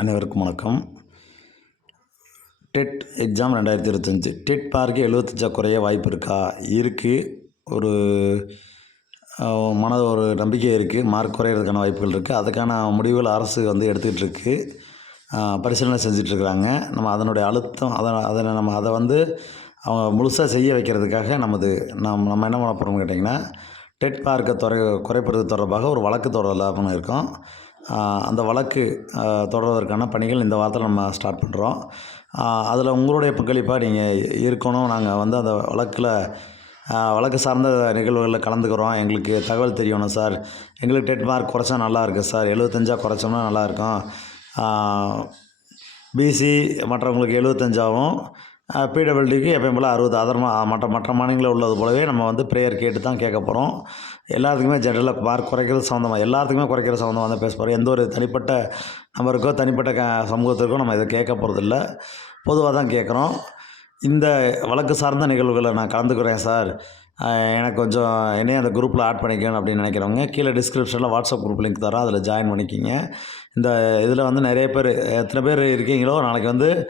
அனைவருக்கும் வணக்கம். TET exam 2025 dead mark 75 குறைய வாய்ப்பு இருக்கா? இருக்குது. ஒரு ஒரு நம்பிக்கை இருக்குது. மார்க் குறையிறதுக்கான வாய்ப்புகள் இருக்குது. அதுக்கான முடிவுகள் அரசு எடுத்துக்கிட்டு இருக்கு. பரிசீலனை செஞ்சிட்ருக்குறாங்க. நம்ம அதனுடைய அழுத்தம் அதை அவங்க முழுசாக செய்ய வைக்கிறதுக்காக நம்ம என்ன பண்ண போகிறோம்னு கேட்டிங்கன்னா, டெட் மார்க்கை குறைப்பது தொடர்பாக ஒரு வழக்கு தொடரலாம்னு இருக்கோம். அந்த வழக்கு தொடர்வதற்கான பணிகள் இந்த வாரத்தில் நம்ம ஸ்டார்ட் பண்ணுறோம். அதில் உங்களுடைய பங்களிப்பாக நீங்கள் இருக்கணும். நாங்கள் அந்த வழக்கு சார்ந்த நிகழ்வுகளில் கலந்துக்கிறோம். எங்களுக்கு தகவல் தெரியணும் சார். எங்களுக்கு டெட் மார்க் குறைச்சா நல்லாயிருக்கு சார். 75 குறைச்சோம்னா நல்லாயிருக்கும். பிசி மற்றவங்களுக்கு 75ஆகவும் பிடபிள்யூடிக்கு எப்பயும் போல் 60 மற்ற மாநிலங்களில் உள்ளது போலவே நம்ம ப்ரேயர் கேட்டு தான் கேட்க போகிறோம். எல்லாத்துக்குமே ஜென்ரலாக மார்க் குறைக்கிறது சம்மந்தமாக எல்லாத்துக்குமே குறைக்கிற சம்மந்தமாக தான் பேச போகிறோம். எந்த ஒரு தனிப்பட்ட நபருக்கோ தனிப்பட்ட சமூகத்திற்கோ நம்ம இதை கேட்க போகிறதில்ல. பொதுவாக தான் கேட்குறோம். இந்த வழக்கு சார்ந்த நிகழ்வுகளை நான் கலந்துக்கிறேன் சார், எனக்கு கொஞ்சம் என்னையும் அந்த குரூப்பில் ஆட் பண்ணிக்கணும் அப்படின்னு நினைக்கிறவங்க கீழே டிஸ்கிரிப்ஷனில் வாட்ஸ்அப் குரூப் லிங்க் தரோம். அதில் ஜாயின் பண்ணிக்கிங்க. இந்த இதில் நிறைய பேர் எத்தனை பேர் இருக்கீங்களோ நாளைக்கு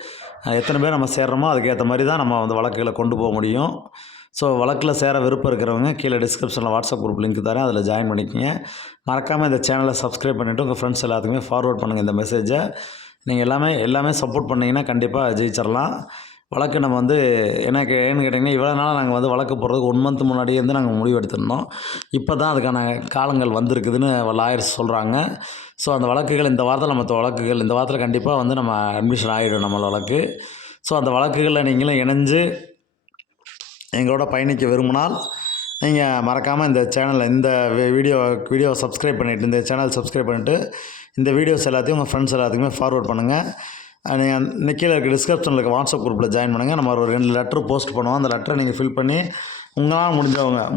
எத்தனை பேர் நம்ம சேர்றோமோ அதுக்கேற்ற மாதிரி தான் நம்ம வழக்குகளை கொண்டு போக முடியும். ஸோ வழக்கில் சேர விருப்பம் இருக்கிறவங்க கீழே டிஸ்கிரிப்ஷனில் வாட்ஸ்அப் குரூப் லிங்க் தரேன். அதில் ஜாயின் பண்ணிக்கிங்க. மறக்காமல் இந்த சேனலை சப்ஸ்கிரைப் பண்ணிவிட்டு உங்கள் ஃப்ரெண்ட்ஸ் எல்லாத்துக்குமே ஃபார்வர்ட் பண்ணுங்கள் இந்த மெசேஜை. நீங்கள் எல்லாமே சப்போர்ட் பண்ணிங்கன்னா கண்டிப்பாக ஜெயிச்சிடலாம். வழக்கு நம்ம ஏன்னு கேட்டிங்கன்னா, இவ்வளோ நாள் நாங்கள் வழக்கு போடுறதுக்கு 1 மந்த் முன்னாடியே நாங்கள் முடிவு எடுத்திருந்தோம். இப்போ தான் அதுக்கான காலங்கள் வந்திருக்குதுன்னு லாயர்ஸ் சொல்கிறாங்க. ஸோ அந்த வழக்குகள் இந்த வாரத்தில் இந்த வாரத்தில் கண்டிப்பாக நம்ம அட்மிஷன் ஆகிடும் நம்மளோட வழக்கு. ஸோ அந்த வழக்குகளில் நீங்களும் இணைஞ்சு எங்களோட பயணிக்க விரும்பினால் நீங்கள் மறக்காமல் இந்த சேனலில் இந்த வீடியோவை சப்ஸ்கிரைப் பண்ணிவிட்டு இந்த சேனல் சப்ஸ்கிரைப் பண்ணிவிட்டு இந்த வீடியோஸ் எல்லாத்தையும் உங்கள் ஃப்ரெண்ட்ஸ் எல்லாத்துக்குமே ஃபார்வர்ட் பண்ணுங்கள். நீங்கள் கீழே இருக்க டிஸ்கிரிப்ஷனில் இருக்க வாட்ஸ்அப் குரூப்பில் ஜாயின் பண்ணுங்கள். நம்ம ஒரு 2 லெட்டர் போஸ்ட் பண்ணுவோம். அந்த லெட்டரை நீங்கள் ஃபில் பண்ணி உங்களால்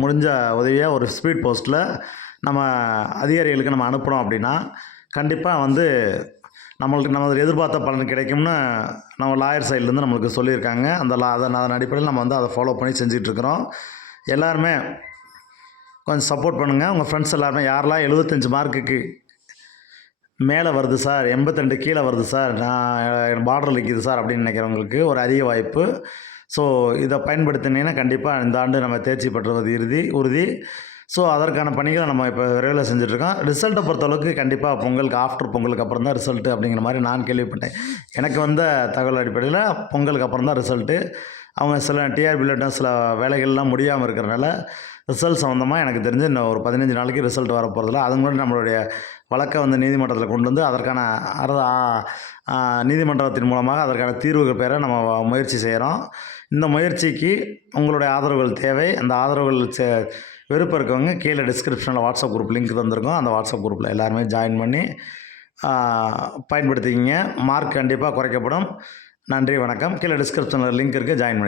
முடிஞ்ச உதவியாக ஒரு ஸ்பீட் போஸ்ட்டில் நம்ம அதிகாரிகளுக்கு நம்ம அனுப்புகிறோம் அப்படின்னா கண்டிப்பாக நமது எதிர்பார்த்த பலன் கிடைக்கும்னு நம்ம லாயர் சைட்லேருந்து நம்மளுக்கு சொல்லியிருக்காங்க. அதன் அடிப்படையில் நம்ம அதை ஃபாலோ பண்ணி செஞ்சிட்ருக்குறோம். எல்லாருமே கொஞ்சம் சப்போர்ட் பண்ணுங்கள். உங்கள் ஃப்ரெண்ட்ஸ் எல்லாருமே யாரெல்லாம் 75 மார்க்குக்கு மேலே வருது சார், 82 கீழே வருது சார், நான் பார்டர் நிற்கிது சார் அப்படின்னு நினைக்கிறவங்களுக்கு ஒரு அதிக வாய்ப்பு. ஸோ இதை பயன்படுத்தினீங்கன்னா கண்டிப்பாக இந்த ஆண்டு நம்ம தேர்ச்சி பெறுவது உறுதி. ஸோ அதற்கான பணிகளை நம்ம இப்போ விரைவில் செஞ்சுட்ருக்கோம். ரிசல்ட்டை பொறுத்தளவுக்கு கண்டிப்பாக ஆஃப்டர் பொங்கலுக்கு அப்புறம் தான் ரிசல்ட்டு அப்படிங்கிற மாதிரி நான் கேள்விப்பட்டேன். எனக்கு தகவல் அடிப்படையில் பொங்கலுக்கு அப்புறம் தான் ரிசல்ட்டு. அவங்க சில டிஆர்பியில் சில வேலைகள்லாம் முடியாமல் இருக்கிறனால ரிசல்ட் சம்மந்தமாக எனக்கு தெரிஞ்சு இன்னும் ஒரு 15 நாளைக்கு ரிசல்ட் வர போகிறதில்ல. அது முன்னாடி நம்மளுடைய வழக்கை நீதிமன்றத்தில் கொண்டு அதற்கான நீதிமன்றத்தின் மூலமாக அதற்கான தீர்வுகள் பெற நம்ம முயற்சி செய்கிறோம். இந்த முயற்சிக்கு உங்களுடைய ஆதரவுகள் தேவை. அந்த ஆதரவுகள் விருப்பம் இருக்கவங்க கீழே டிஸ்கிரிப்ஷனில் வாட்ஸ்அப் குரூப் லிங்க் தந்திருக்கோம். அந்த வாட்ஸ்அப் குரூப்பில் எல்லாருமே ஜாயின் பண்ணி பயன்படுத்திக்கிங்க. மார்க் கண்டிப்பாக குறைக்கப்படும். நன்றி, வணக்கம். கீழே டிஸ்கிரிப்ஷனில் லிங்க் இருக்குது, ஜாயின் பண்ணி